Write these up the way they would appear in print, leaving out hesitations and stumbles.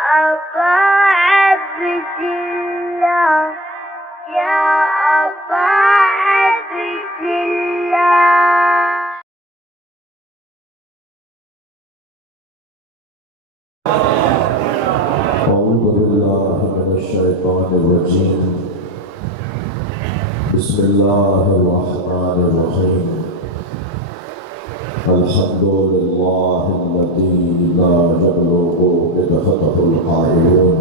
أبا عبد الله يا أبا عبد الله. أعوذ بالله من الشيطان الرجيم. بسم الله الرحمن الرحيم. الحمد لله الذي لا يبلغ بدقته القائلون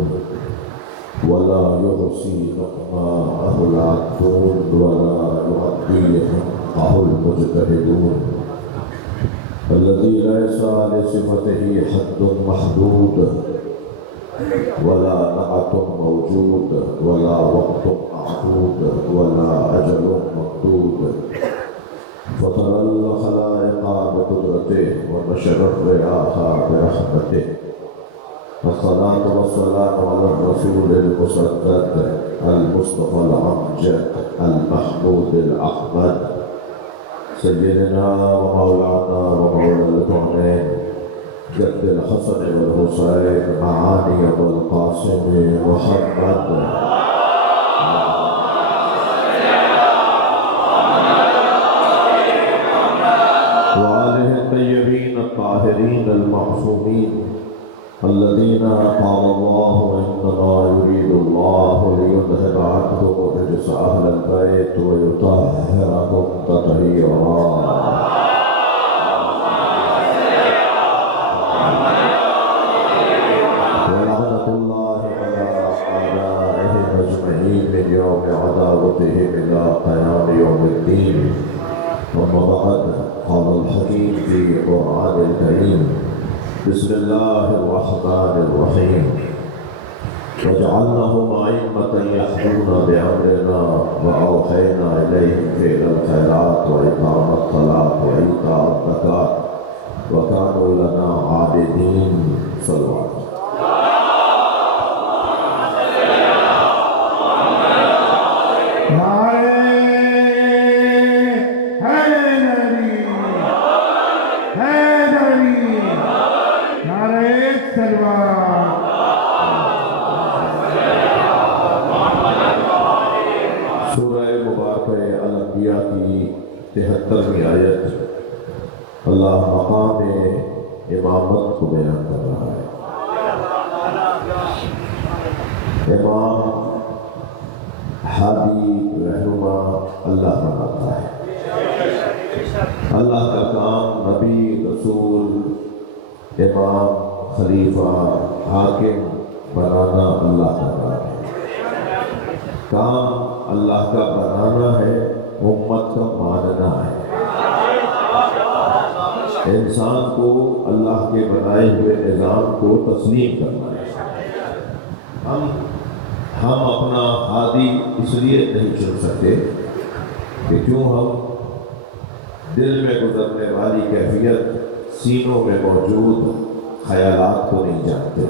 ولا يحصي نعماءه العدون ولا يؤدي حقه المجتهدون، الذي ليس لصفته حد محدود ولا نعت موجود ولا وقت معدود ولا أجل ممدود، فطر الخلائق بقدرته ونشر الرياح برحمته. الصلاة والسلام على الرسول المسدد المصطفى الأمجد المحمود الأحمد سيدنا ومولانا ومولى الكونين جد الحسن والحسين معاني أبو القاسم محمد وآله الطيبين الطاهرين المعصومين الذين قال الله إنما يريد الله ليذهب عنكم رجس أهل البيت ويطهركم تطهيرا. ولعنة الله على أعدائهم أجمعين من يوم عداوتهم إلى قيام يوم الدين. أما بعد، قال الحكيم في القرآن الكريم: بسم الله الرحمن الرحيم. وجعلناهم أئمة يهدون بأمرنا وأوحينا إليهم فعل الخيرات وإقام الصلاة وإيتاء الزكاة وكانوا لنا عابدين. صلوات. سورہ مبارکہ الانبیاء کی 73ویں آیت اللہ مقام امامت کو بیان کر رہا ہے. امام ہادی رہنما اللہ بناتا ہے. اللہ کا کام نبی، رسول، امام، خلیفہ، حاکم بنانا اللہ کا کام ہے. کام اللہ کا بنانا ہے، امت کا ماننا ہے. انسان کو اللہ کے بنائے ہوئے نظام کو تسلیم کرنا ہے. ہم اپنا ہادی اس لیے نہیں چن سکتے کہ کیوں ہم دل میں گزرنے والی کیفیت، سینوں میں موجود خیالات کو نہیں جانتے.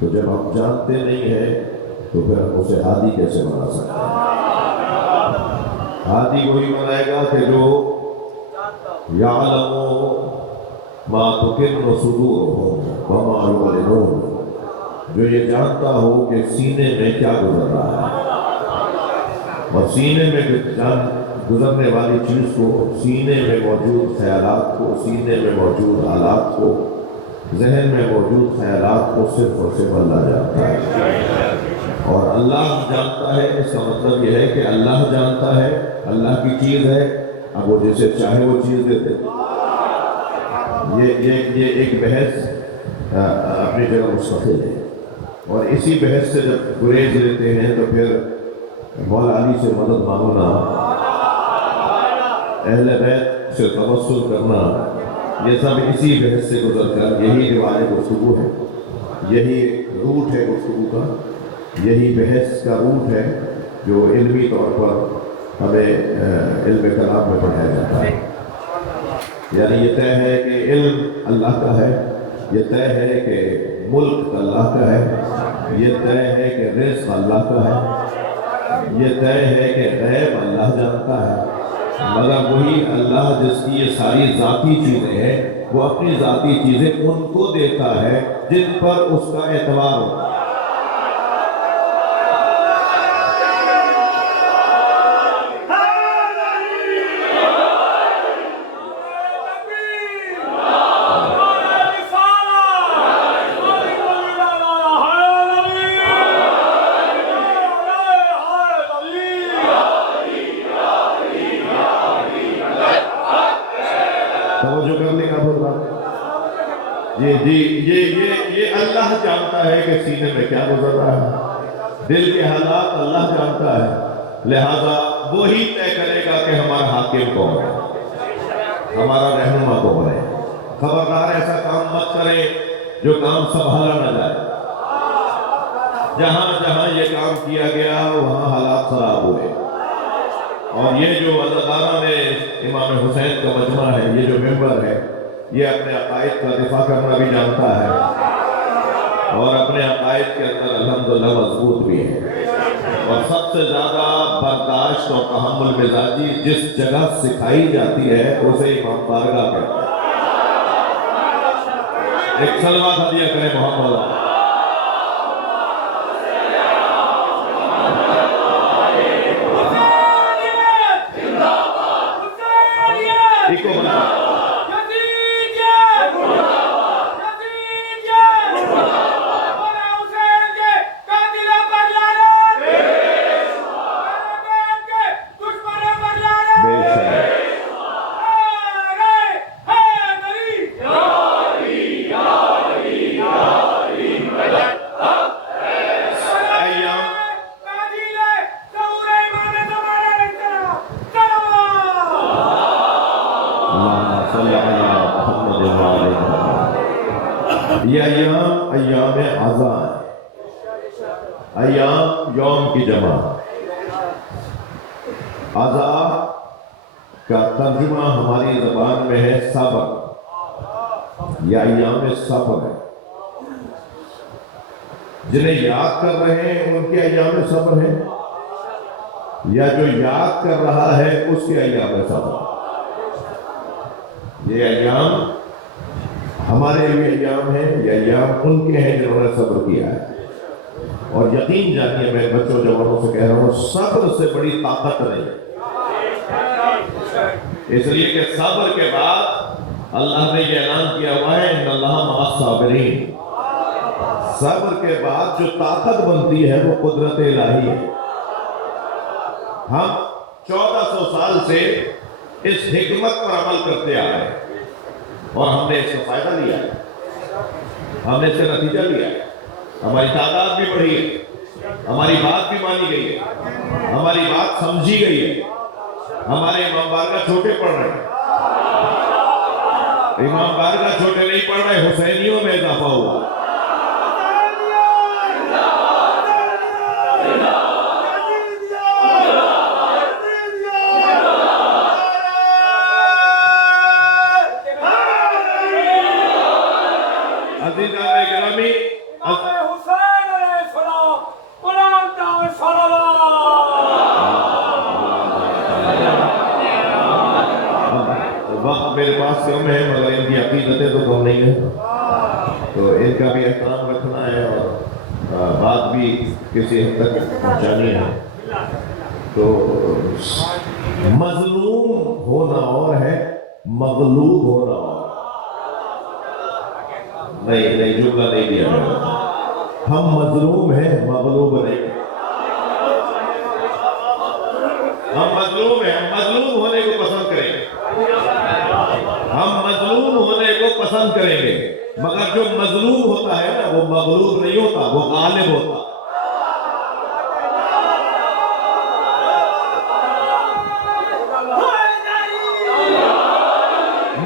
تو جب ہم جانتے نہیں ہیں تو پھر ہم اسے ہادی کیسے بنا سکتے ہیں؟ ہادی وہی بنائے گا کہ جو یعلم ما تکن صدورہم وما یعلنون، جو یہ جانتا ہو کہ سینے میں کیا گزر رہا ہے، اور سینے میں گزرنے والی چیز کو، سینے میں موجود خیالات کو، سینے میں موجود حالات کو، ذہن میں موجود خیالات کو صرف اور صرف اللہ جانتا ہے. اور اللہ جانتا ہے، اس کا مطلب یہ ہے کہ اللہ جانتا ہے، اللہ کی چیز ہے، اب وہ جسے چاہے وہ چیز دیتے. یہ ایک بحث اپنی جگہ مستقل ہے. اور اسی بحث سے جب گریز لیتے ہیں تو پھر مولا علی سے مدد مانگنا، اہل بیت سے توسل کرنا، یہ سب اسی بحث سے گزر کر یہی روایت گفتگو ہے، یہی روٹ ہے گفتگو کا، یہی بحث کا روٹ ہے جو علمی طور پر ہمیں علم کلام میں پڑھایا جاتا ہے. یعنی یہ طے ہے کہ علم اللہ کا ہے، یہ طے ہے کہ ملک اللہ کا ہے، یہ طے ہے کہ رزق اللہ کا ہے، یہ طے ہے کہ غیب اللہ جانتا ہے. مگر وہی اللہ جس کی یہ ساری ذاتی چیزیں ہیں، وہ اپنی ذاتی چیزیں ان کو دیتا ہے جن پر اس کا اعتبار ہو. توجہ کرنے کا بول رہا. یہ اللہ جانتا ہے کہ سینے میں کیا گزر رہا ہے. دل کے حالات اللہ جانتا ہے، لہذا وہی طے کرے گا کہ ہمارا حاکم کون ہے، ہمارا رہنما کون ہے. خبردار ایسا کام مت کرے جو کام سنبھالا نہ جائے. جہاں جہاں یہ کام کیا گیا وہاں حالات خراب ہوئے. اور یہ جو عزادارہ نے امام حسین کا مجمع ہے، یہ جو ممبر ہے، یہ اپنے عقائد کا دفاع کرنا بھی جانتا ہے اور اپنے عقائد کے اندر الحمدللہ مضبوط بھی ہے. اور سب سے زیادہ برداشت اور تحمل مزاجی جس جگہ سکھائی جاتی ہے اسے امام بارگاہ کہتے ہیں. ایک صلوات ہدیہ کریں محمد. یہ ایام عزا ہے. ایام یوم کی جمع. عزا کا ترجمہ ہماری زبان میں ہے صبر. یہ ایام صبر ہے. جنہیں یاد کر رہے ہیں ان کے ایام صبر ہے، یا جو یاد کر رہا ہے اس کے ایام صبر. یہ ایام ہمارے لیے ایام ہیں، یہ ایام ان کے ہیں جنہوں نے صبر کیا ہے. اور یقین جانیے، میں بچوں جوانوں سے کہہ رہا ہوں، صبر سے بڑی طاقت نہیں. اس لیے کہ صبر کے بعد اللہ نے یہ اعلان کیا ہوا ہے ان اللہ مع الصابرین. صبر کے بعد جو طاقت بنتی ہے وہ قدرت الہی ہے. ہم 1400 سال سے اس حکمت پر عمل کرتے آ رہے ہیں اور ہم نے اس کا فائدہ لیا ہے، ہم نے اس کا نتیجہ لیا ہے. ہماری تعداد بھی بڑھی ہے، ہماری بات بھی مانی گئی ہے، ہماری بات سمجھی گئی ہے. ہمارے امام بارگاہ چھوٹے پڑھ رہے ہیں، امام بارگاہ چھوٹے نہیں پڑھ رہے، حسینیوں میں اضافہ ہوا. وقت میرے پاس کم ہے مگر ان کی عقیدتیں تو کم نہیں ہیں، تو ان کا بھی احترام رکھنا ہے اور بات بھی کسی حد تک پہنچانی ہے. تو مظلوم ہونا اور ہے، مغلوب ہونا اور. نہیں جملہ نہیں دیا گیا. ہم مظلوم ہیں، مغلوب نہیں. ہم مظلوم ہیں، ہم مظلوم ہونے کو پسند کریں گے، ہم مظلوم ہونے کو پسند کریں گے. مگر جو مظلوم ہوتا ہے نا وہ مغلوب نہیں ہوتا، وہ غالب ہوتا.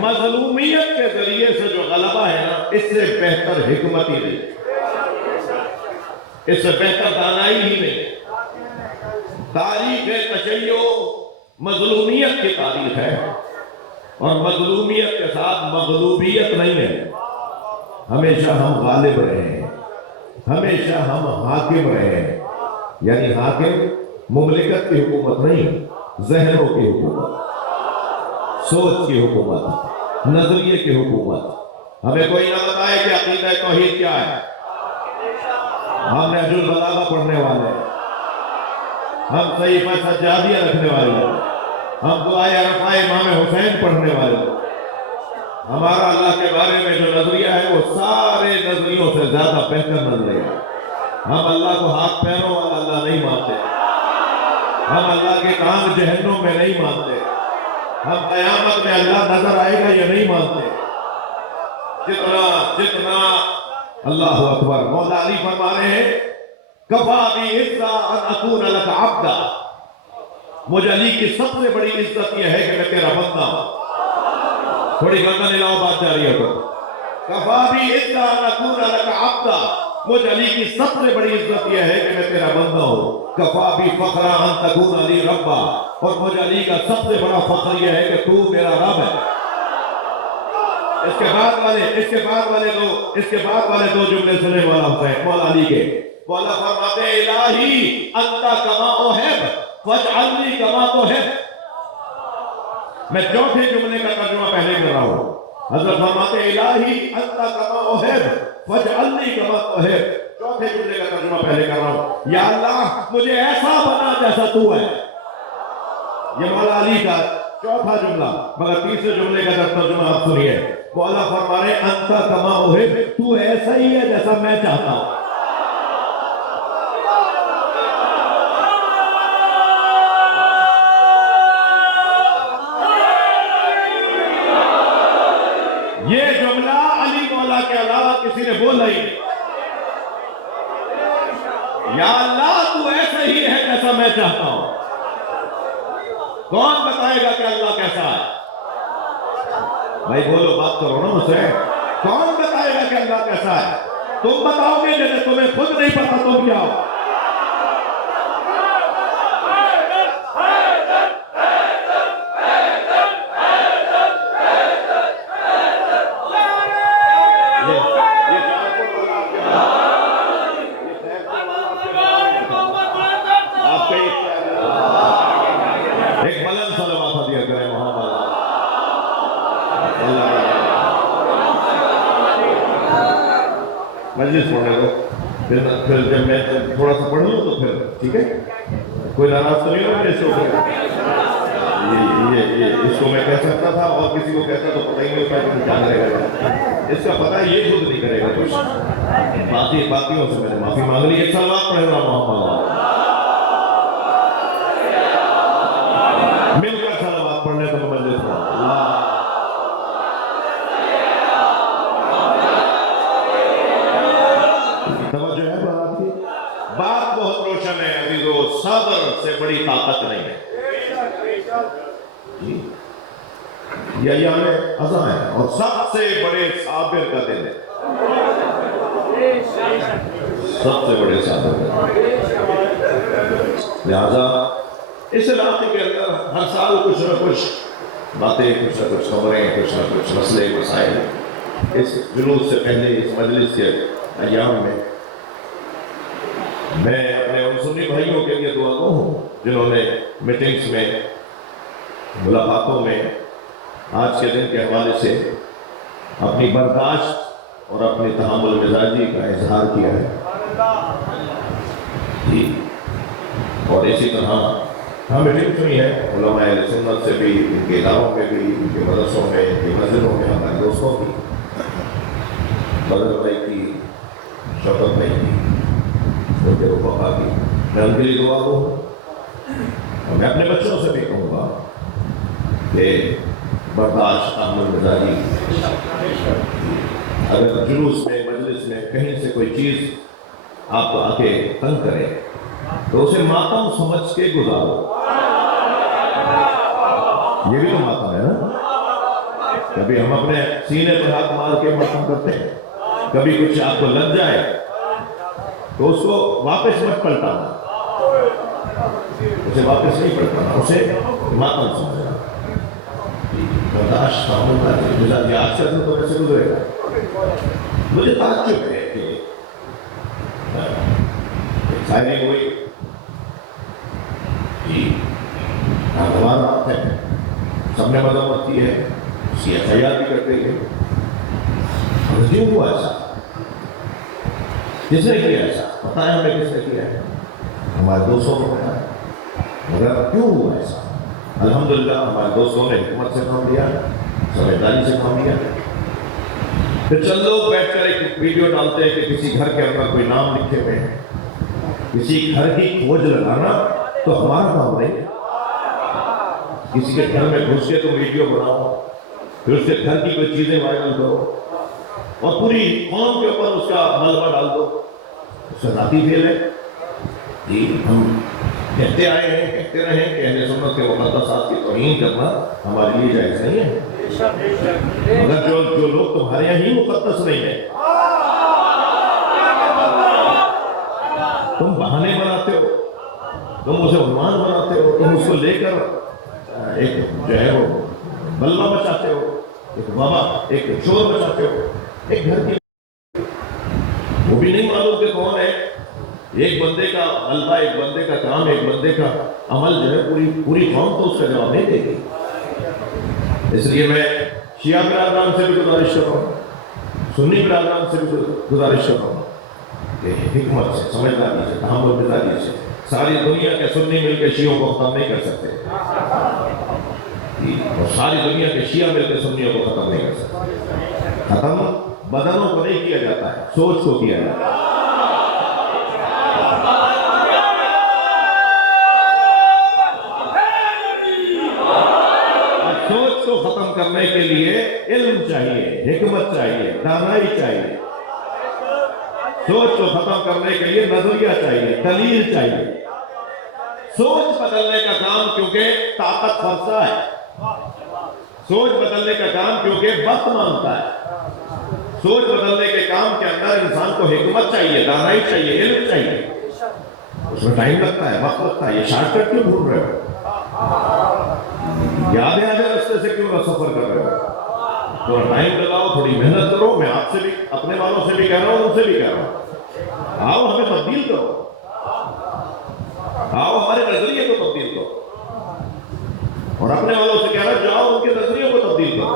مظلومیت کے ذریعے سے جو غلبہ ہے نا، اس سے بہتر حکمت ہی نہیں، اس سے بہتر دانائی ہی نہیں. تاریخ تشیع مظلومیت کی تاریخ ہے، اور مظلومیت کے ساتھ مغلوبیت نہیں ہے. ہمیشہ ہم غالب رہے ہیں، ہمیشہ ہم حاکم رہے ہیں. یعنی حاکم مملکت کی حکومت نہیں، ذہنوں کی حکومت، سوچ کی حکومت، نظریے کی حکومت. ہمیں کوئی نہ بتائے کہ عقیدہ توحید کیا ہے. ہم نہج البلاغہ پڑھنے والے ہیں, ہم صحیفہ سجادیہ رکھنے والے ہیں, ہم دعائے عرفہ امام حسین پڑھنے والے ہیں. ہمارا اللہ کے بارے میں جو نظریہ ہے وہ سارے نظریوں سے زیادہ بہتر نظریہ ہے. ہم اللہ کو ہاتھ پیروں والا اللہ نہیں مانتے, ہم اللہ کے کان جہنم میں نہیں مانتے, ہم قیامت میں اللہ نظر آئے گا یہ نہیں مانتے. جتنا اللہ اکبر. مولا علی فرما رہے ہیں کفا بی عزا ان اکون لک عبدا, مجھے علی کی سب سے بڑی عزت یہ ہے کہ میں تیرا بندہ ہوں. تھوڑی گردن ہلاؤ, بات جاری ہے تو. کفا بی عزا ان اکون لک عبدا, مجھے علی کی سب سے بڑی عزت یہ ہے کہ میں تیرا بندہ ہوں. کفا بی فخرا ان تکون علی ربا, اور مجھے علی کا سب سے بڑا فخر یہ ہے کہ تو میرا رب ہے. اس کے بعد والے دو جملے سنے مولا حسین, مولا علی کے. مولا فرماتے الہی انت کما احب فاجعلنی کما تحب. میں چوتھے جملے کا ترجمہ پہلے کر رہا ہوں. حضرت فرماتے الہی انت کما احب فاجعلنی کما تحب. چوتھے جملے کا ترجمہ پہلے کر رہا ہوں. یا اللہ مجھے ایسا بنا جیسا تو ہے. یہ مولا علی کا چوتھا جملہ, مگر تیسرے جملے کا ترجمہ آپ سنیے. مولا فرما رہے انت کما احب, تو ایسا ہی ہے جیسا میں چاہتا ہوں. یہ جملہ علی مولا کے علاوہ کسی نے بولا ہی نہیں. یا اللہ تو ایسا ہی ہے جیسا میں چاہتا ہوں. کون بتائے گا کہ اللہ کیسا ہے؟ بھائی بولو, بات کرو نا مجھ سے. کون بتائے گا کہ اللہ کیسا ہے؟ تم بتاؤ گے جیسے تمہیں خود نہیں پتا تم کیا ہو. ایک بلند صلوات دیا کریں محمد. مجلس پڑھنے دو, پھر جب میں تھوڑا سا پڑھ لوں تو پھر ٹھیک ہے. کوئی ناراض تو نہیں ہوگا اس کو. اس کو میں کہہ سکتا تھا اور کسی کو کہتا تو پتہ ہی نہیں ہوتا کہ کیا کرے گا. اس کا پتہ یہ خود نہیں کرے گا کچھ. باقیوں سے میں نے معافی مانگ لی. ایک صلوات پڑھے گا محمد. مل کر صلوات پڑھنے تو مجلس پڑھا. توجہ ہے بات کی. بات بہت روشن ہے عزیزو. صبر سے بڑی طاقت نہیں ہے. یہ ایام عزا ہے اور سب سے بڑے صابر کا دن ہے. سب سے بڑے صابر کا دن. لہذا اس علاقے کے اندر ہر سال کچھ نہ کچھ باتیں, کچھ نہ کچھ خبریں, کچھ نہ کچھ مسئلے مسائل. اس جلوس سے پہلے اس مجلس کے ایام میں میں اپنے ان سنی بھائیوں کے لیے دعا گو ہوں جنہوں نے میٹنگز میں, ملاقاتوں میں آج کے دن کے حوالے سے اپنی برداشت اور اپنی تحمل مزاجی کا اظہار کیا ہے. اور اسی طرح ہم میٹنگ سنی ہے علماء اہل سنت سے بھی, ان کے اداروں میں بھی, ان کے مدرسوں میں, ان کے مسجدوں میں, ہمارے دوستوں کی, بدر بھائی کی, شوکت بھائی کی, ان کے رفقا کی. میں ان کے لیے دعا ہوں. میں اپنے بچوں سے بھی کہوں گا کہ برداشت, تحمل مزاجی. اگر جلوس میں, مجلس میں کہیں سے کوئی چیز آپ کو آ کے تنگ کرے تو اسے ماتم سمجھ کے گزارو. یہ بھی تو ماتم ہے نا. کبھی ہم اپنے سینے پر ہاتھ مار کے ماتم کرتے ہیں, کبھی کچھ آپ کو لگ جائے تو اس کو واپس مت پلٹانا, اسے واپس نہیں پلٹانا, اسے ماتم سمجھنا. برداشت تحمل کا مزاج یاد سے تو کیسے گزرے گا. مجھے تعجب ہے کہ شاعری ہوئی ناگوار بات ہے, سب نے مذمت کی ہے, اس کی FIR بھی کر گئی ہے. کیوں ہوا ایسا؟ کس نے کیا ایسا؟ پتہ ہے ہمیں کس نے کیا ہے؟ ہمارے دوستوں نے کیا ہے، مگر کیوں ہوا ایسا؟ الحمدللہ ہمارے دوستوں نے حکمت سے کام لیا، سمجھداری سے کام لیا۔ پھر چند لوگ بیٹھ کر ایک ویڈیو ڈالتے ہیں کہ کسی گھر کے اندر کوئی نام لکھے ہوئے ہیں، کسی گھر کی کھوج لگانا تو ہمارا کام نہیں ہے۔ کسی کے گھر میں گھس کے تم ویڈیو بناؤ، پھر اس کے گھر کی کوئی چیزیں وائرل کرو اور پوری قوم کے اوپر اس کا ملبہ ڈال دو، اس کا ذاتی فیل ہے۔ جی ہم کہتے آئے ہیں، کہتے رہے کہ اہل سنت کے مقدسات کی توہین کرنا ہمارے لیے جائز نہیں ہے، مگر جو لوگ تمہارے یہاں ہی مقدس نہیں ہیں، تم بہانے بناتے ہو، تم اسے عنوان بناتے ہو، تم اس کو لے کر ایک جو ہے وہ بلوا مچاتے ہو، ایک وبا، ایک شور مچاتے ہو، ایک گھر کی وہ بھی نہیں معلوم کہ کون ہے۔ ایک بندے کا غلبہ، ایک بندے کا کام، ایک بندے کا عمل جو ہے پوری قوم تو اس کا جواب نہیں دے گی۔ اس لیے میں شیعہ برادران سے بھی گزارش کر رہا ہوں، سنی برادران سے بھی گزارش کر رہا ہوں کہ حکمت سے، سمجھداری سے، تحمل مزاجی سے ساری دنیا کے سنی مل کے شیعوں کو ختم نہیں کر سکتے، اور ساری دنیا کے شیعہ مل کے سنیوں کو ختم نہیں کر سکتے۔ ختم بدنوں کو نہیں کیا جاتا ہے، سوچ کو کیا جاتا ہے۔ سوچ کو ختم کرنے کے لیے علم چاہیے، حکمت چاہیے، دانائی چاہیے۔ سوچ کو ختم کرنے کے لیے نظریہ چاہیے، دلیل چاہیے۔ سوچ بدلنے کا کام کیونکہ طاقت فرسا ہے، سوچ بدلنے کا کام کیونکہ وقت مانگتا ہے، سوچ بدلنے کے کام کے اندر انسان کو حکمت چاہیے، دانائی چاہیے، علم چاہیے۔ اس میں ٹائم لگتا ہے، وقت لگتا ہے۔ یہ شارٹ کٹ کیوں ڈھونڈ رہے ہو؟ یاد ہے آدھے راستے سے کیوں نہ سفر کر رہے ہو؟ تھوڑا ٹائم لگاؤ، تھوڑی محنت کرو۔ میں آپ سے بھی، اپنے والوں سے بھی کہہ رہا ہوں، ان سے بھی کہہ رہا ہوں، آؤ ہمیں تبدیل کرو، آؤ ہمارے نظریے کو تبدیل کرو۔ اور اپنے والوں سے کہہ رہا ہے جاؤ ان کے نظریوں کو تبدیل کرو۔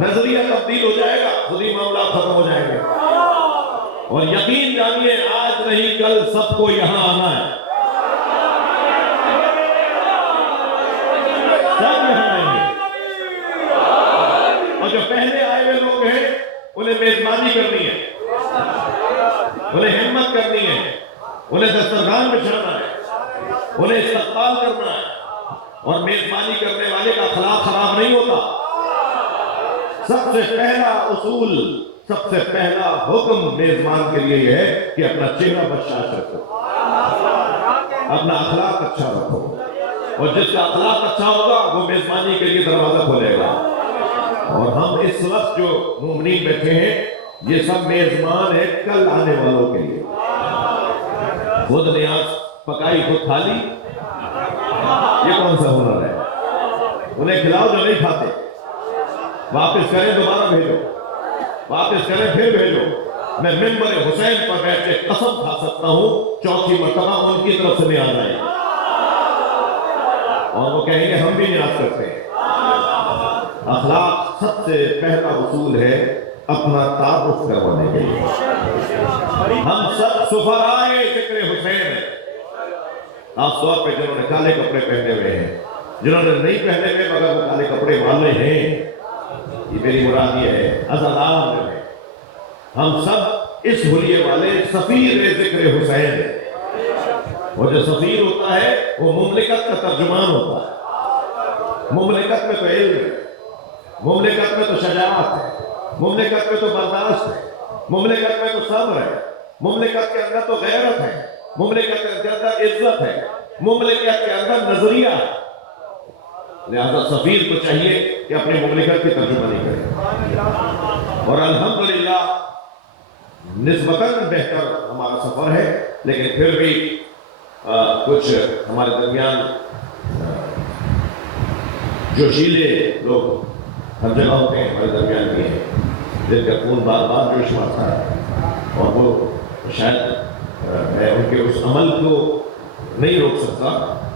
نظریہ تبدیل ہو جائے گا، خود ہی معاملات ختم ہو جائیں گے۔ اور یقین جانیے آج نہیں کل سب کو یہاں آنا ہے، سب یہاں آئیں گے۔ اور جو پہلے آئے ہوئے لوگ ہیں انہیں میزبانی کرنی ہے، انہیں ہمت کرنی ہے، انہیں دسترخوان بچھانا ہے، انہیں استقبال کرنا ہے۔ اور میزبانی کرنے والے کا اخلاق خراب نہیں ہوتا۔ سب سے پہلا اصول، سب سے پہلا حکم میزبان کے لیے یہ ہے کہ اپنا چہرہ بشاش رکھو، اپنا اخلاق اچھا رکھو، اور جس کا اخلاق اچھا ہوگا وہ میزبانی کے لیے دروازہ کھولے گا۔ اور ہم اس وقت جو مومنین بیٹھے ہیں یہ سب میزبان ہے کل آنے والوں کے لیے۔ خود نیاز پکائی خود کھالی، یہ کون سا ہنر ہے؟ انہیں کھلاؤ جو نہیں کھاتے، واپس کریں دوبارہ بھیجو، واپس کریں پھر بھیجو۔ میں منبر حسین پر بیٹھ کے قسم کھا سکتا ہوں چوتھی مرتبہ ان کی طرف سے نیاز آئے گی، اور وہ کہیں گے ہم بھی نیاز کرتے ہیں۔ اخلاق سب سے پہلا اصول ہے اپنا تعارف کروانے کے لیے۔ ہم سب سفرائے ذکر حسین ہیں، خاص طور پہ جنہوں نے کالے کپڑے پہنے ہوئے ہیں، جنہوں نے نہیں پہنے ہوئے مگر وہ کالے کپڑے والے ہیں، یہ میری مراد یہ ہے عزادار میں ہم سب اس حلیے والے سفیر ذکر حسین ہیں۔ اور جو سفیر ہوتا ہے وہ مملکت کا ترجمان ہوتا ہے۔ مملکت میں تو علم ہے، مملکت میں تو شجاعت ہے، مملکت میں تو برداشت ہے، مملکت میں تو صبر ہے، مملکت کے اندر تو غیرت ہے، مملکت کے اندر عزت ہے، مملکت کے اندر نظریہ ہے۔ لہذا سفیر کو چاہیے کہ اپنی مملکت کی ترجمانی کرے۔ اور الحمدللہ نسبتاً بہتر ہمارا سفر ہے، لیکن پھر بھی کچھ ہمارے درمیان جوشیلے لوگ ہر جگہ ہوتے ہیں، ہمارے درمیان بھی ہیں جن کا خون بار بار جوش مارتا ہے، اور وہ شاید میں ان کے اس عمل کو نہیں روک سکتا،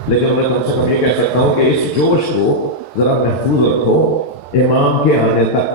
لیکن میں کم سے کم یہ کہہ سکتا ہوں کہ اس جوش کو ذرا محفوظ رکھو امام کے آنے تک۔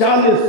40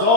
100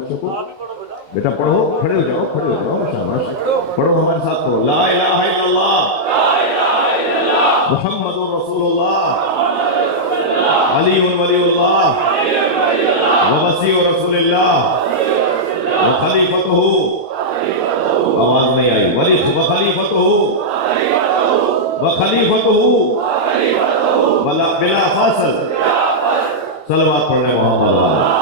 بچوں کو؟ بیٹا پڑھو، کھڑے ہو جاؤ، کھڑے ہو جاؤ، شاباش، پڑھو ہمارے ساتھ پڑھو، لا الہ الا اللہ محمد رسول اللہ علی ولی اللہ ووصی رسول اللہ وخلیفتہ، آواز نہیں آئی، وخلیفتہ بلا فاصل صلوات پڑھنے محمد اللہ۔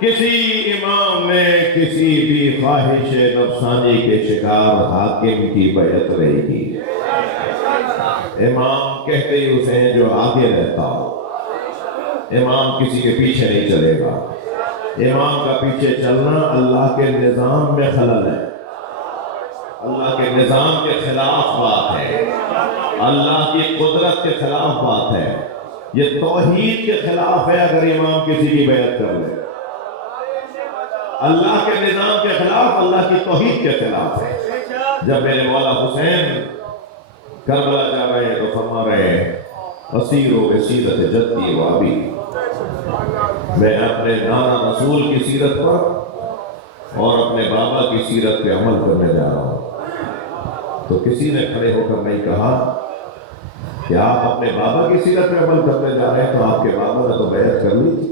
کسی امام نے کسی بھی خواہش نفسانی کے شکار حاکم کی بیعت نہیں کی۔ امام کہتے ہی اسے جو آگے رہتا ہو، امام کسی کے پیچھے نہیں چلے گا۔ امام کا پیچھے چلنا اللہ کے نظام میں خلل ہے، اللہ کے نظام کے خلاف بات ہے، اللہ کی قدرت کے خلاف بات ہے، یہ توحید کے خلاف ہے اگر امام کسی کی بیعت کر لے۔ اللہ کے نظام کے خلاف، اللہ کی توحید کے خلاف ہے۔ جب میرے مولا حسین کربلا جا رہے ہیں تو فرما رہے ہیں اسیرو بسیرت جدی و ابی، میں اپنے نانا رسول کی سیرت پر اور اپنے بابا کی سیرت پہ عمل کرنے جا رہا ہوں۔ تو کسی نے کھڑے ہو کر نہیں کہا کہ آپ اپنے بابا کی سیرت پہ عمل کرنے جا رہے ہیں، تو آپ کے بابا نے تو بیعت کر لی تھی۔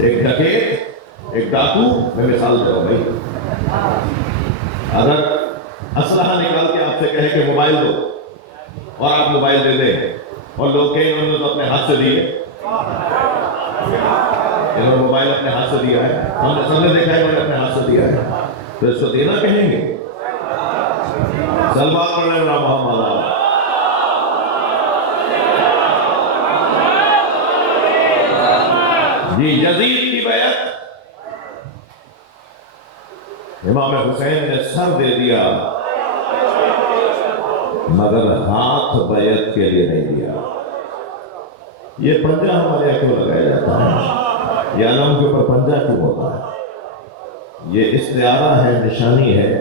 ایک ڈکیت، ایک ڈاکو، میں مثال دے رہا ہوں بھائی، اگر اسلحہ نکال کے آپ سے کہے کہ موبائل دو اور آپ موبائل دے دیں اور لوگ کہیں انہوں نے تو اپنے ہاتھ سے دیے، انہوں نے موبائل اپنے ہاتھ سے دیا ہے، ہم نے سب نے دیکھا ہے انہوں نے اپنے ہاتھ سے دیا ہے، تو اس کو دینا کہیں گے؟ صلوات پڑھنے والا محمد آلہ۔ جی یزید کی بیعت امام حسین نے سر دے دیا مگر ہاتھ بیعت کے لیے نہیں دیا۔ یہ پنجہ ہمارے یہاں کیوں لگایا جاتا ہے؟ یہ علم کے اوپر پنجہ کیوں ہوتا ہے؟ یہ استعارہ ہے، نشانی ہے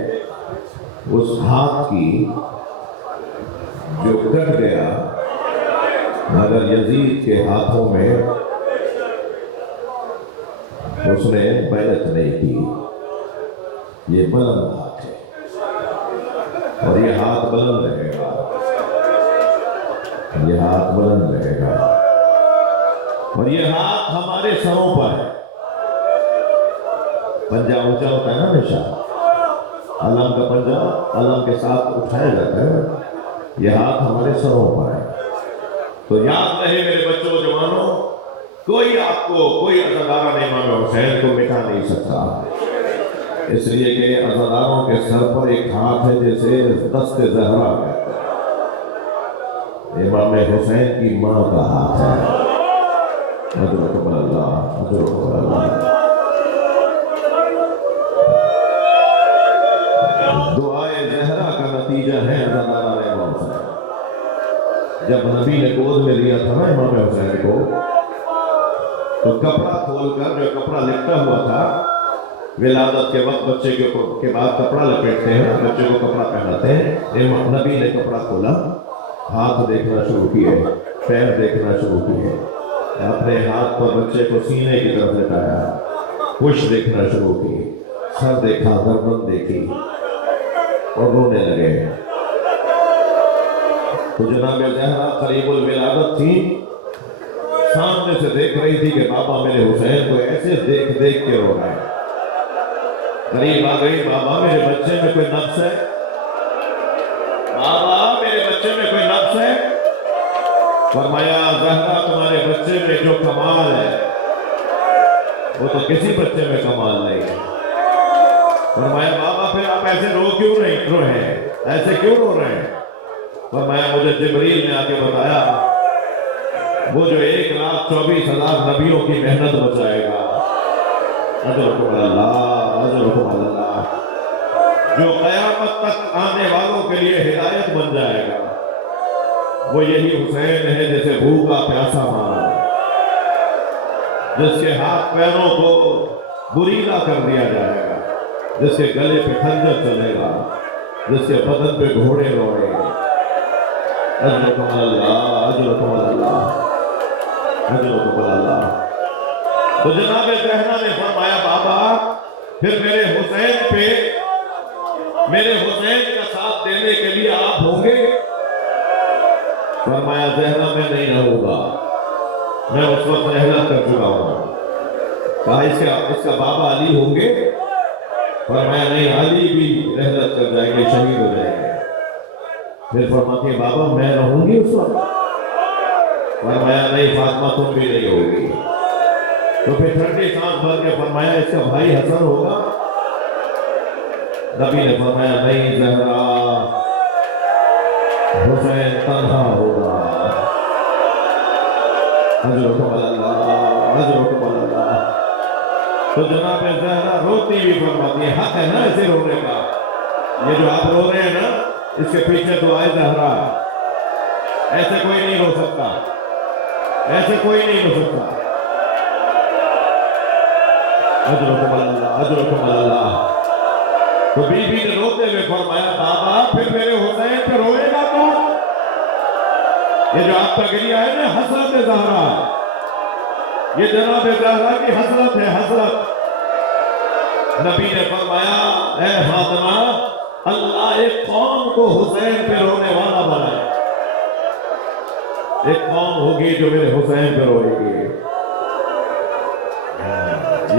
اس ہاتھ کی جو کٹ گیا مگر یزید کے ہاتھوں میں اس نے بیعت نہیں کی۔ یہ بلند ہاتھ ہے اور یہ ہاتھ بلند رہے گا، یہ ہاتھ بلند رہے گا اور یہ ہاتھ ہمارے سروں پر ہے۔ پنجہ اونچا ہوتا ہے نا ہمیشہ، علم کا پنجہ علم کے ساتھ اٹھایا جاتا ہے، یہ ہاتھ ہمارے سروں پر ہے۔ تو یاد رہے میرے بچوں جوانوں، کوئی آپ کو کوئی عزادارہ امام حسین کو مٹا نہیں سکتا، اس لیے کہ عزاداروں کے سر پر ایک ہاتھ ہے جیسے دست زہرا کہتے ہیں، امام حسین کی ماں کا ہاتھ ہے۔ اجرکم اللہ، اجرکم اللہ۔ دعائے زہرا کا نتیجہ ہے عزادارہ امام حسین۔ جب نبی نے گود میں لیا تھا نا امام حسین کو، تو کپڑا کھول کر جو کپڑا لپٹا ہوا تھا، ولادت کے وقت بچے کے بعد کپڑا لپیٹتے ہیں، بچے کو کپڑا پہناتے ہیں، نبی نے کپڑا کھولا، ہاتھ دیکھنا شروع کیے، پیر دیکھنا شروع کیے، اپنے ہاتھ پر بچے کو سینے کی طرف لٹایا، پشت دیکھنا شروع کی، سر دیکھا، گردن دیکھی اور رونے لگے۔ تو جناب زہرا قریب الولادت تھی، سامنے سے دیکھ رہی تھی کہ بابا میرے حسین کو ایسے دیکھ دیکھ کے رو رہے ہیں۔ قریب آ گئی، بابا میرے بچے میں کوئی نقص ہے؟ بابا میرے بچے میں کوئی نقص ہے؟ فرمایا زہرا تمہارے بچے میں جو کمال ہے وہ تو کسی بچے میں کمال نہیں ہے۔ فرمایا بابا پھر آپ ایسے رو کیوں نہیں رو رہے ہیں، ایسے کیوں رو رہے ہیں؟ فرمایا مجھے جبریل نے آ کے بتایا وہ جو 1,24,000 نبیوں کی محنت بچائے گا، اجرکم اللہ، اجرکم اللہ، جو قیامت تک آنے والوں کے لیے ہدایت بن جائے گا، وہ یہی حسین ہے جیسے بھوکا پیاسا مارا، جس کے ہاتھ پیروں کو بریلا کر دیا جائے گا، جس کے گلے پہ خنجر چلے گا، جس کے بدن پہ گھوڑے روئے گا۔ اجرکم اللہ، اجرکم اللہ، اجرکم اللہ۔ تو جناب زہرا نے فرمایا بابا پھر میرے حسین کا ساتھ دینے کے لیے آپ ہوں گے؟ فرمایا زہرا میں نہیں رہوں گا، میں اس وقت رحلت کر چکا ہوں۔ کہا اس کا بابا علی ہوں گے؟ فرمایا نہیں، علی بھی رحلت کر جائیں گے، شہید ہو جائیں گے۔ پھر فرماتی بابا میں رہوں گی اس وقت؟ فرمایا نہیں، فاطمہ تم بھی نہیں ہوگی۔ تو پھر ٹھنڈی سانس بھر کے فرمایا اس کا بھائی حسن ہوگا؟ نبی نے فرمایا نہیں زہرا، حسین تنہا ہوگا۔ اجرکم اللہ، اجرکم اللہ۔ تو جناب زہرا روتی بھی فرماتی ہے حق ہے نا ایسے رونے کا، یہ جو آپ رو رہے ہیں نا اس کے پیچھے دعائے زہرا، ایسے کوئی نہیں رو سکتا، ایسے کوئی نہیں رو سکتا۔ اجرکم اللہ، اجرکم اللہ۔ تو بی بی نے روتے ہوئے فرمایا بابا پھر میرے حسین پہ روئے گا کون؟ یہ جو آپ کا گریہ ہے نا حسرت زہرا، یہ جناب زہرا کی حسرت ہے، حسرت۔ نبی نے فرمایا اے فاطمہ، اللہ ایک قوم کو حسین پہ رونے والا بنائے، ایک قوم ہوگی جو میرے حسین پہ روئے گی۔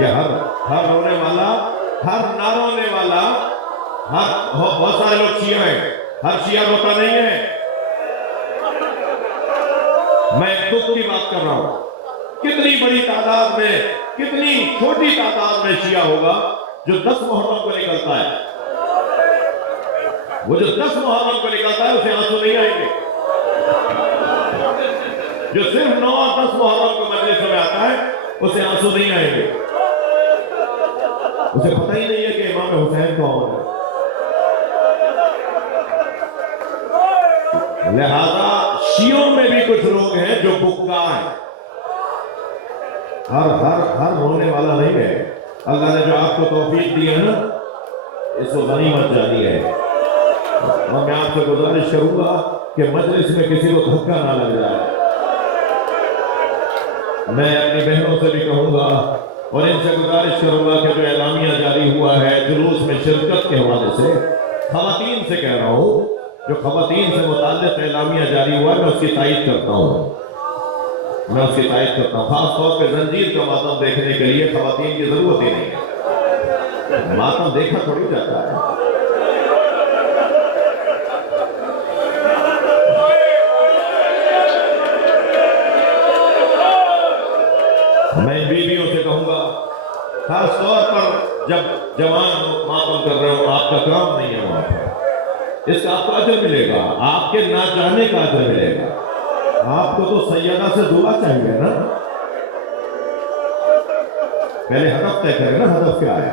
یہ ہر رونے والا، ہر نہ رونے والا، بہت سارے لوگ شیعہ ہیں، ہر شیعہ روتا نہیں ہے۔ میں دکھ کی بات کر رہا ہوں، کتنی بڑی تعداد میں، کتنی چھوٹی تعداد میں شیعہ ہوگا جو 10 محرم کو نکلتا ہے، وہ جو 10 محرم کو نکلتا ہے اسے آنسو نہیں آئیں گے، جو صرف 9 اور 10 محرم کو مجلس میں آتا ہے اسے آنسو نہیں آئیں گے، اسے پتہ ہی نہیں ہے کہ امام حسین کون ہے۔ لہذا شیعوں میں بھی کچھ لوگ ہیں جو بکا ہیں، ہر رونے والا نہیں ہے۔ اللہ نے جو آپ کو توفیق دی ہے نا اس کو غنیمت جانی ہے، اور میں آپ سے گزارش کروں گا کہ مجلس میں کسی کو دھکا نہ لگ جائے۔ میں اپنی بہنوں سے بھی کہوں گا اور ان سے گزارش کروں گا کہ جو اعلامیہ جاری ہوا ہے جلوس میں شرکت کے حوالے سے، خواتین سے کہہ رہا ہوں، جو خواتین سے متعلق اعلامیہ جاری ہوا ہے میں اس کی تائید کرتا ہوں، میں اس کی تائید کرتا ہوں۔ خاص طور پہ زنجیر کا ماتم دیکھنے کے لیے خواتین کی ضرورت ہی نہیں ہے، ماتم دیکھا تھوڑی جاتا ہے۔ میں بیویوں سے کہوں گا خاص طور پر جب جوان ماتم کر رہے ہو، آپ کا کام نہیں ہے وہاں پر، اس کا آپ کو اجر ملے گا، آپ کے نہ جانے کا اجر ملے گا۔ آپ کو تو سیدہ سے دعا چاہیے نا، پہلے ہدف طے کرے نا، ہدف کیا ہے؟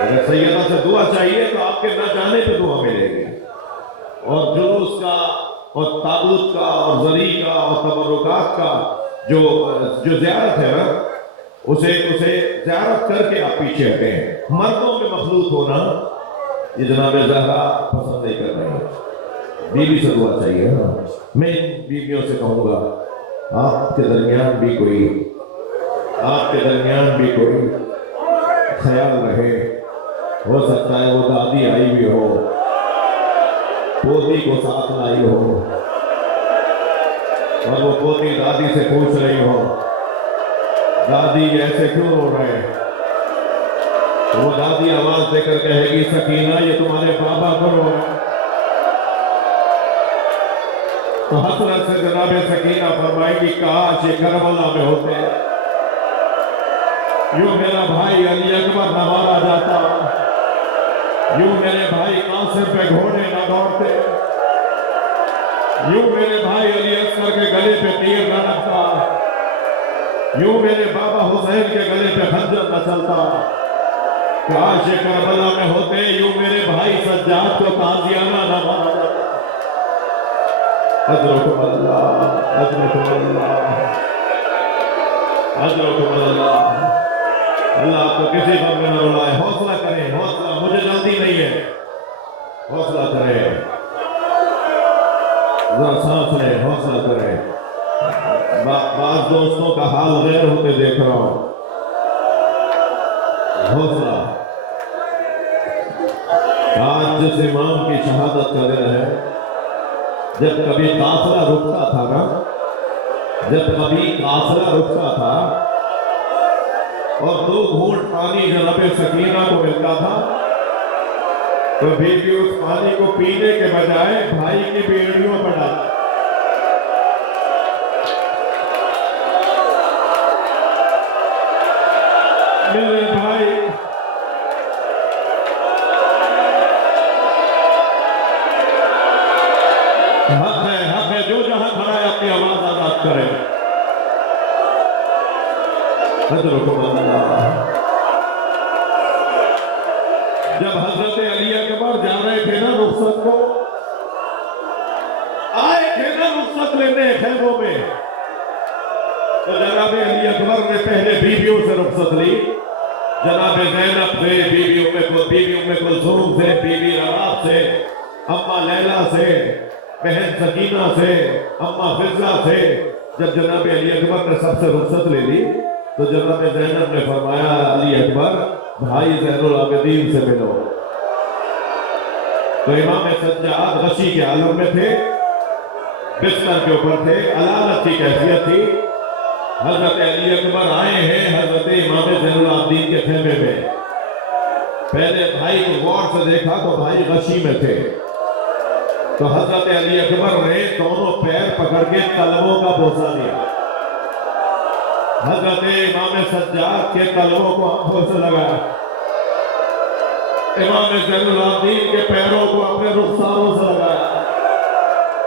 اگر سیدہ سے دعا چاہیے تو آپ کے نہ جانے پہ دعا ملے گی، اور جلوس کا اور تابوت کا اور زری کا اور تبرکات کا جو زیارت ہے نا اسے زیارت کر کے آپ پیچھے ہٹے ہیں۔ مردوں میں مخلوط ہونا یہ جناب زہرا پسند نہیں کر رہے ہیں، بیوی سے دعا چاہیے۔ میں بیویوں سے کہوں گا آپ کے درمیان بھی کوئی خیال رہے، ہو سکتا ہے وہ دادی آئی بھی ہو، پوتی کو ساتھ لائی ہو، اور وہ پوتی دادی سے پوچھ رہی ہو دادی ایسے کیوں رو رہے ہیں، وہ دادی آواز دے کر کہے گی سکینہ یہ تمہارے بابا کو رو رہے ہیں، تو حسرت سے جناب سکینہ فرمائے گی کاش یہ کربلا میں ہوتے، یوں میرا بھائی علی اکبر نہ مارا جاتا، یوں میرے بھائی قاسم پہ گھوڑے نہ دوڑتے، یوں میرے بھائی علی اصغر کے گلے پہ تیر نہ لگتا، یوں میرے بابا حسین کے گلے پہ خنجر نہ چلتا، کاش یہ کربلا میں ہوتے، یوں میرے بھائی سجاد کو تازیانہ نہ مارا جاتا۔ اجرکم اللہ، اجرکم اللہ۔ حضرت اللہ اللہ آپ کو کسی غم میں نہ رلائے. حوصلہ کریں, حوصلہ, مجھے جلدی نہیں ہے, حوصلہ کریں, ذرا سانس لیں, حوصلہ کریں. بعض دوستوں کا حال غیر ہوتے دیکھ رہا ہوں. حوصلہ. آج جس امام کی شہادت کا دن ہے, جب کبھی قافلہ رکتا تھا نا, جب کبھی قافلہ رکتا تھا اور 2 گھونٹ پانی جناب سکینہ کو ملتا تھا, تو بیوی اس پانی کو پینے کے بجائے بھائی کی بیڑیوں پر ڈالتی. میرے بھائی, حق ہے, جو جہاں کھڑا ہے اپنی آواز آزاد کرے. حضرت اللہ. جب حضرت علی اکبر جا رہے تھے نا رخصت کو, آئے تھے نا رخصت لینے خیموں میں, تو جناب علی اکبر نے پہلے بیویوں سے رخصت لی. جناب زینب سے, بیوی ام کلثوم سے, بیوی رباب سے, اماں لیلہ سے, بہن سکینہ سے, اماں فضہ سے. جب جناب علی اکبر نے سب سے رخصت لے لی تو جناب زینب نے فرمایا, علی اکبر بھائی زین العابدین سے ملو. تو امام سجاد غشی کے عالم میں تھے, بستر کے اوپر تھے, علالت کی کیفیت تھی. حضرت علی اکبر آئے ہیں حضرت امام زین العابدین کے خیمے میں. پہلے بھائی کو غور سے دیکھا تو بھائی غشی میں تھے. تو حضرت علی اکبر نے دونوں پیر پکڑ کے قلبوں کا بوسہ دیا. حضرت امام سجاد کے قلبوں کو آنکھوں سے لگایا. امام زین العابدین کے پیروں کو اپنے رخساروں سے لگایا,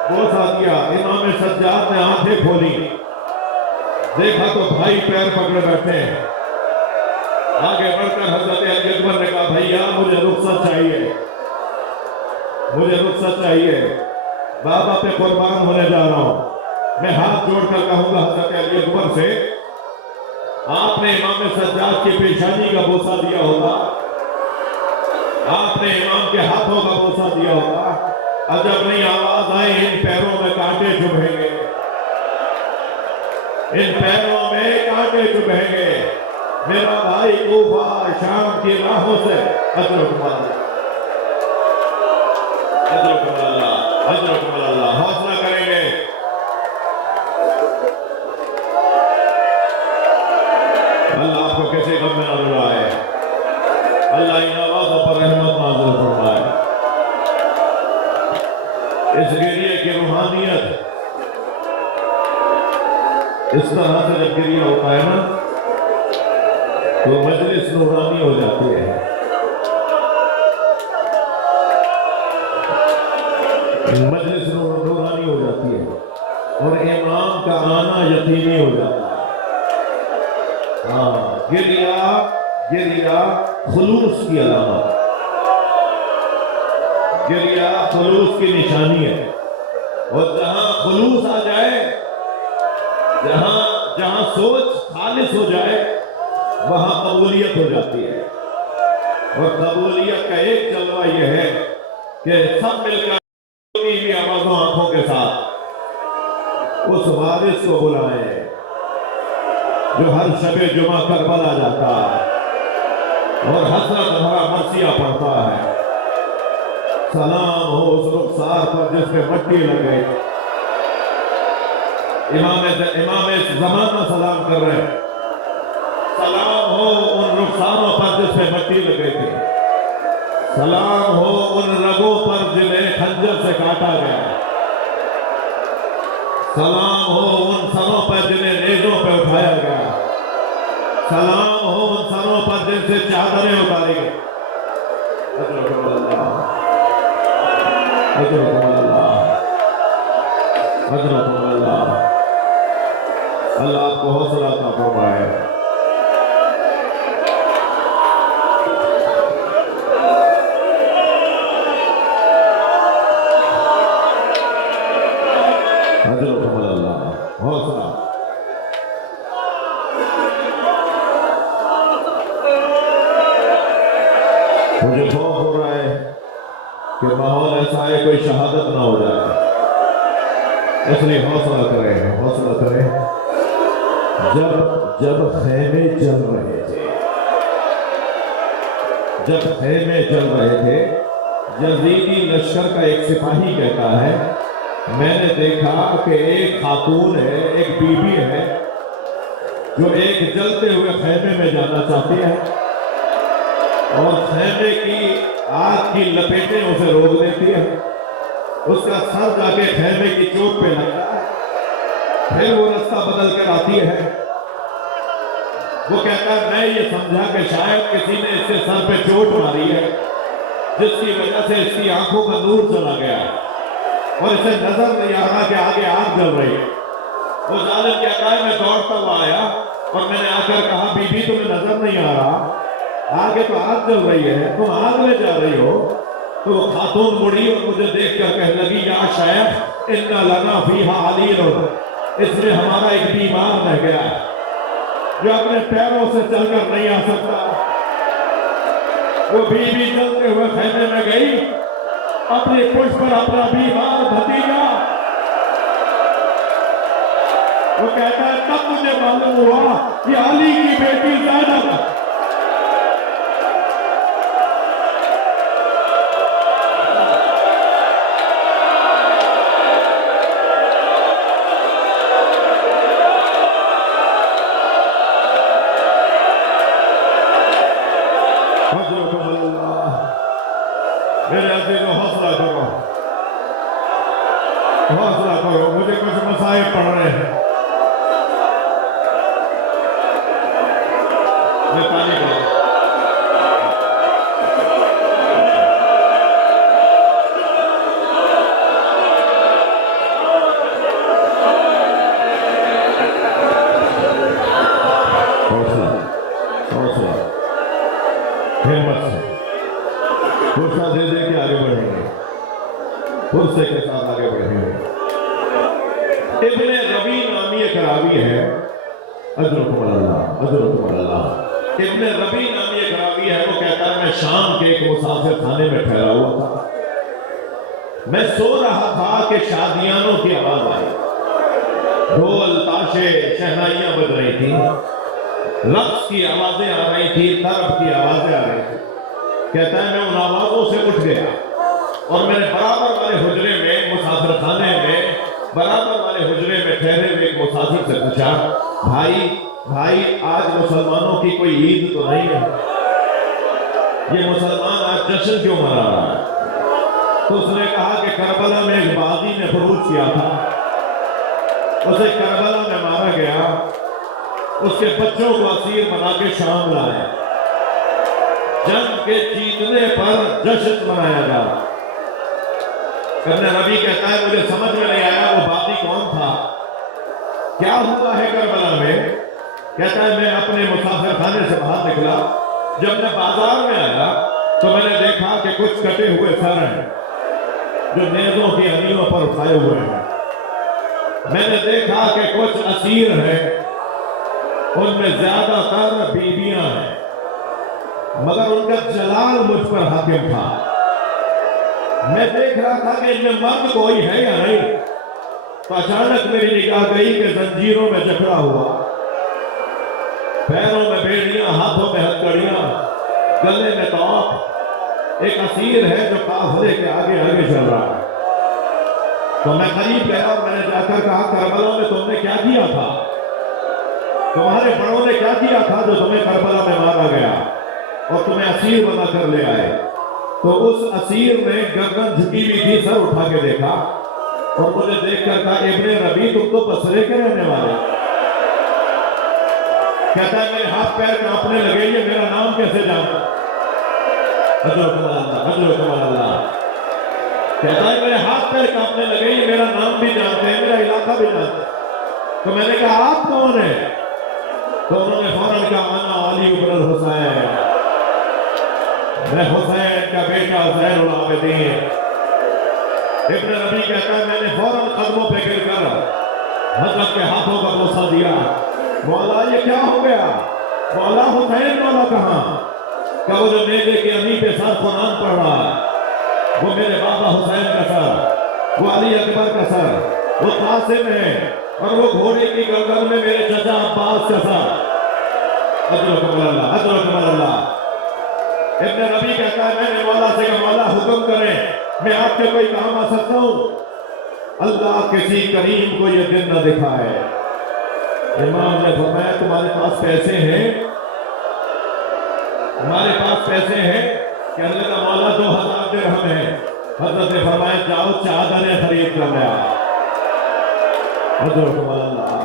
بوسہ دیا. امام سجاد نے آنکھیں کھولی, دیکھا تو بھائی پیر پکڑے بیٹھے ہیں. آگے بڑھ کر حضرت علی اکبر نے کہا, بھائیا مجھے رخصت چاہیے, مجھے رخصت چاہیے, بابا پہ قربان ہونے جا رہا ہوں. میں ہاتھ جوڑ کر کہوں گا حضرت علی اکبر سے, آپ نے امام سجاد کی پیشانی کا بوسہ دیا ہوگا, آپ نے امام کے ہاتھوں کا بوسہ دیا ہوگا. عجب نہیں, آواز آئے ان پیروں میں کانٹے چبھیں گے, ان پیروں میں کانٹے چبھیں گے. میرا بھائی کوفہ شام کی راہوں سے. حضرت اللہ, حوصلہ کریں گے. اللہ آپ کو کسی غم میں نہ رلائے, اللہ ان آوازوں پر رحمت نازل فرمائے. اس گریے کی روحانیت اس طرح سے جب گریہ ہوتا ہے نا تو مجلس نورانی ہو جاتی ہے. مجلس نورانی ہو جاتی ہے اور امام کا آنا یقینی ہو جاتا ہے. ہاں, گریہ خلوص کی علامت, گریہ خلوص کی نشانی ہے. اور جہاں خلوص آ جائے, جہاں سوچ خالص ہو جائے, وہاں قبولیت ہو جاتی ہے. اور قبولیت کا ایک جلوہ یہ ہے کہ سب مل کر آوازوں آنکھوں کے ساتھ اس وارث کو بلائیں جو ہر شب جمعہ کربلا جاتا ہے اور حسرت بھرا مرثیہ پڑھتا ہے. سلام ہو اس رخسار پر جس پہ مٹی لگے. امام زمانہ سلام کر رہے ہیں. سلام ہو ان رخساروں پر جس پہ مٹی لگے تھے. سلام ہو ان رگوں پر جنہیں خنجر سے کاٹا گیا. سلام ہو ان سروں پر جنہیں نیزوں پہ اٹھایا گیا. سلام ہو ان سروں پر جن سے چادریں اتاری گئی. اللہ آپ کو حوصلہ عطا فرمائے. حضرت اللہ حوصلہ. مجھے خوف ہو رہا ہے کہ ماحول ایسا ہے کوئی شہادت نہ ہو جائے، اس لیے حوصلہ کریں، حوصلہ کریں۔ جب خیمے چل رہے تھے، جب خیمے چل رہے تھے، یزیدی لشکر کا ایک سپاہی کہتا ہے میں نے دیکھا کہ ایک خاتون ہے، ایک بی بی ہے جو ایک جلتے ہوئے خیمے میں جانا چاہتی ہے اور خیمے کی آگ کی لپیٹیں اسے روک دیتی ہے، اس کا سر جا کے خیمے کی چوٹ پہ لگتا ہے، پھر وہ رستہ بدل کر آتی ہے۔ وہ کہتا ہے میں یہ سمجھا کہ شاید کسی نے اس کے سر پہ چوٹ ماری ہے جس کی وجہ سے اس کی آنکھوں کا نور چلا گیا اور اسے نظر نہیں آ رہا کہ آگے آگ جل رہی ہے۔ وہ ظالم کہتا ہے میں دوڑتا ہوا آیا اور میں نے آ کر کہا بی بی تمہیں نظر نہیں آ رہا، آگے تو آگ جل رہی ہے، تم آگ میں جا رہی ہو۔ تو وہ خاتون مڑی اور مجھے دیکھ کر کہنے لگی یا شیخ ان لنا فیہا علیل، اس میں ہمارا ایک بیمار رہ گیا ہے جو اپنے پیروں سے چل کر نہیں آ سکتا۔ وہ بی بی چلتے ہوئے خیمے میں گئی، اپنی پشت پر اپنا بیمار بھتیجا، وہ کہتا ہے تب مجھے معلوم ہوا کہ علی کی بیٹی زینب ہے۔ میرے عزیزوں حوصلہ کرو، حوصلہ کرو، مجھے کچھ مسائل پڑھ رہے ہیں۔ میں پانی پڑھ حوصلہ، حوصلہ، ہمت سے حوصلہ دے دے کے آگے بڑھیں گے، حوصلے کے ساتھ آگے بڑھیں گے۔ ابن ربی نامی ایک راوی ہے، اجرکم اللہ، اجرکم اللہ۔ ابن ربی نامی ایک راوی ہے، وہ کہتا ہے میں شام کے ایک مسافر خانے میں ٹھہرا ہوا تھا، میں سو رہا تھا کہ شادیانوں کی آواز آئی، ڈھول تاشے شہنائیاں بج رہی تھیں، رقص کی آوازیں آ رہی تھی، طرب کی آوازیں آ رہی تھی۔ کہتا ہے میں ان آوازوں سے اٹھ گیا اور میں نے برابر والے حجرے میں، مسافر خانے میں برابر والے حجرے میں ٹھہرے ہوئے ایک مسافر سے پوچھا بھائی آج مسلمانوں کی کوئی عید تو نہیں ہے، یہ مسلمان آج جشن کیوں منا رہا ہے؟ تو اس نے کہا کہ کربلا میں ایک باغی نے خروج کیا تھا، اسے کربلا میں مارا گیا، اس کے بچوں کو اسیر بنا کے شام لائے، جنگ کے جیتنے پر جشن منایا جا رہا۔ ابن ربی کہتا ہے مجھے سمجھ میں نہیں آیا وہ باغی کون تھا، کیا ہوا ہے کربلا میں؟ کہتا ہے میں اپنے مسافر خانے سے باہر نکلا، جب میں بازار میں آیا تو میں نے دیکھا کہ کچھ کٹے ہوئے سر ہیں جو نیزوں کی ہڈیوں پر اٹھائے ہوئے ہیں، میں نے دیکھا کہ کچھ اسیر ہیں، ان میں زیادہ تر بیویاں ہیں، مگر ان کا جلال مجھ پر حاکم تھا۔ میں دیکھ رہا تھا کہ ان میں مرد کوئی ہے یا نہیں، تو اچانک میری نگاہ گئی کہ زنجیروں میں جکڑا ہوا، پیروں میں بیڑیاں، ہاتھوں میں ہتھکڑیاں، گلے میں طوق، ایک اسیر ہے جو قافلے کے آگے آگے چل رہا ہے۔ تو میں قریب گیا اور میں نے جا کر کہا کربلا میں تم نے کیا کیا تھا؟ تمہارے بڑوں نے کیا کیا تھا جو تمہیں کربلا میں مارا گیا اور تمہیں اسیر بنا کر لے آئے؟ تو اس اسیر نے گردن جھکی ہوئی تھی، سر اٹھا کے دیکھا اور مجھے دیکھ کر کہا ابن ربی تم تو بصرے کے رہنے والے۔ کہتا ہے میرے ہاتھ پیر کانپنے لگے، یہ میرا نام کیسے جانتا؟ حضرت اللہ، حضرت اللہ کہتا ہے میرے ہاتھ پیر کانپنے لگے، یہ میرا نام بھی جانتے ہیں، میرا علاقہ بھی جانتے ہیں۔ تو میں نے کہا آپ کون ہیں؟ تو انہوں نے فوراً کہا انا علی بن الحسین، میں حسین کا بیٹا زین العابدین۔ ابن ربی کہتا ہے میں نے فوراً قدموں پہ گر کر حضرت کے ہاتھوں کا بوسہ دیا، مولا یہ کیا ہو گیا؟ مولا حسین مولا کہاں؟ کہ وہ جو نیزے کی امی پہ سر قرآن پڑھ رہا ہے وہ میرے بابا حسین کا سر، وہ علی اکبر کا سر، وہ قاسم ہے، اور وہ گھوڑے کی گردن میں میرے چچا عباس کا سر۔ اجرکم اللہ، اجرکم اللہ۔ ابن ربی کہتا ہے میں نے مولا سے کہا مولا حکم کریں میں آپ کے کوئی کام آ سکتا ہوں؟ اللہ کسی کریم کو یہ دن نہ دکھائے۔ امام نے فرمایا تمہارے پاس پیسے ہیں؟ ہمارے پاس پیسے ہیں کہ اللہ کا مولا 2000 درہم ہے۔ حضرت نے فرمایا جاؤ چادریں خرید کر لے آؤ۔ حضرت اللہ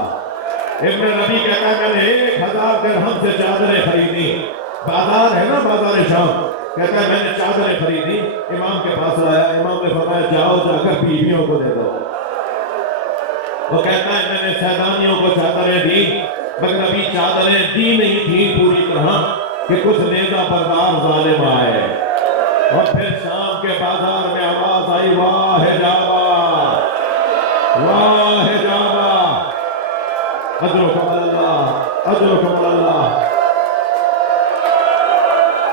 ابن نبی کہتا ہے میں نے 1000 درہم سے چادریں خریدی، بازار ہے نا بازار شام، کہتا ہے میں نے چادریں خریدی، امام کے پاس لایا، امام نے فرمایا جاؤ جا کر بیویوں کو دے دو۔ وہ کہتا ہے میں نے سیدانیوں کو چادریں دی مگر ابھی چادریں دی نہیں تھی پوری طرح کہ کچھ نیزہ بردار ظالم آئے، اور پھر شام کے بازار میں آواز آئی واہ جابا، واہ جابا۔ اجرکم اللہ، اجرکم اللہ۔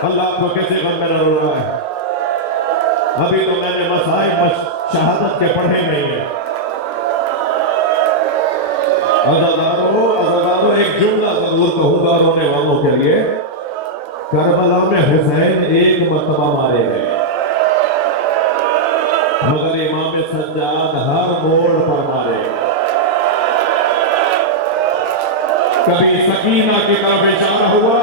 اللہ آپ کو کسی غم میں نہ رو رہا ہے؟ ابھی تو میں نے مسائل شہادت کے پڑھے نہیں ہیں۔ عزاداروں ایک جملہ ضرور کہوں گا رونے والوں کے لیے، کربلا میں حسین ایک مرتبہ مارے گئے مگر امام سجاد ہر موڑ پر مارے گئے۔ کبھی سکینہ کی طرف اشارہ ہوا،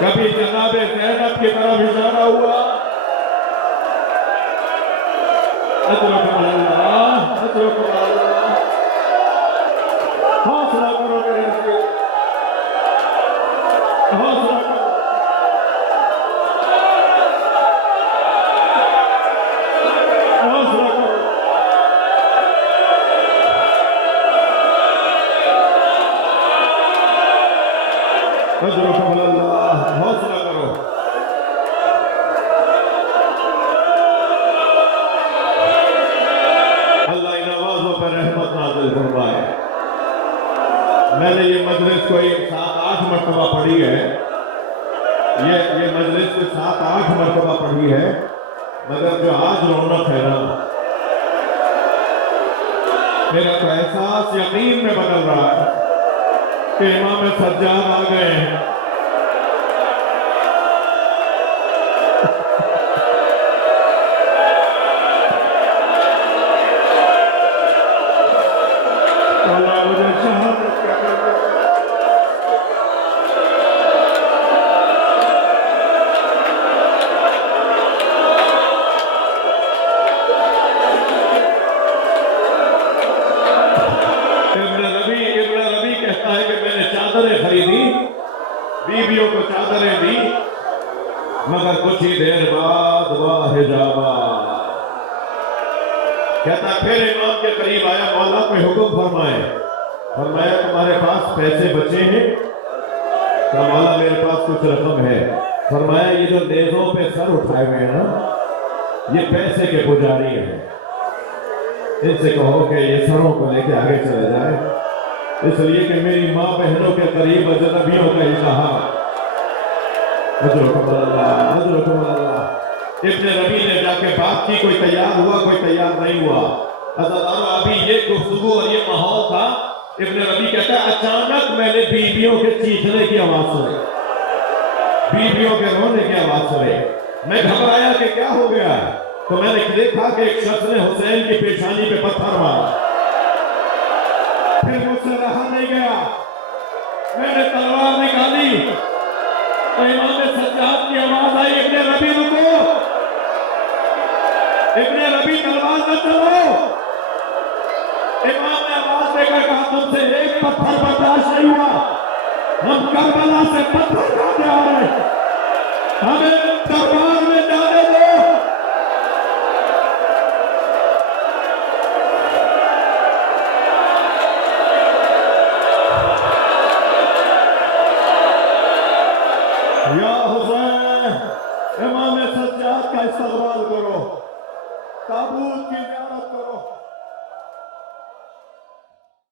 کبھی جناب زینب کی طرف اشارہ ہوا۔ اجرکم اللہ، اجرکم اللہ۔ حوصلہ کرو میرے نبی، حوصلہ کرو۔ حوصلہ کرو۔ اجرکم اللہ، حوصلہ کرو۔ اللہ ان آوازوں پر رحمت نازل فرمائے۔ میں نے یہ مجلس کوئی 7-8 مرتبہ پڑھی ہے، یہ مجلس کوئی 7-8 مرتبہ پڑھی ہے، مگر جو آج رونق ہے نا میرا تو احساس یقین میں بدل رہا ہے کہ امام سجاد آ گئے ہیں۔ اللہ مجھے شہادت کا کرے۔ ابن ربی کہتا ہے کہ میں نے چادریں خریدی، بیویوں کو چادریں دی، مگر کچھ ہی دیر بعد واہ جابا۔ کہتا ہے پھر امام کے قریب آیا، مولا کوئی حکم فرمائے۔ فرمایا تمہارے پاس پیسے بچے ہیں؟ کہا مولا میرے پاس کچھ رقم ہے۔ فرمایا یہ جو نیزوں پہ سر اٹھائے ہوئے ہیں نا یہ پیسے کے پجاری ہیں، ان سے کہو کہ یہ سروں کو لے کے آگے چلے جائے، اس لیے کہ میری ماں بہنوں کے قریب اجنبیوں کا اظہار۔ اجرکم اللہ، اجرکم اللہ۔ ابن ربی نے جا کے بات کی، کوئی تیار ہوا کوئی تیار نہیں ہوا۔ عزاداروں ابھی یہ گفتگو اور یہ ماحول تھا، ابن ربی کہتا ہے اچانک میں نے بیویوں کے چیخنے کی آواز سنی، بیویوں کے رونے کی آواز سنی۔ میں گھبرایا کہ کیا ہو گیا، تو میں نے دیکھا کہ ایک شخص نے حسین کی پیشانی پہ پتھر مارا۔ پھر مجھ سے رہا نہیں گیا، میں نے تلوار نکالی تو امام سجاد کی آواز آئی ابن ربی رکو، ابن ربی تلوار نہ چلو۔ امام نے آواز دے کر کہا تم سے ایک پتھر برداشت نہیں ہوا، ہم کربلا سے پتھر کھاتے آ رہے ہیں، ہمیں دربار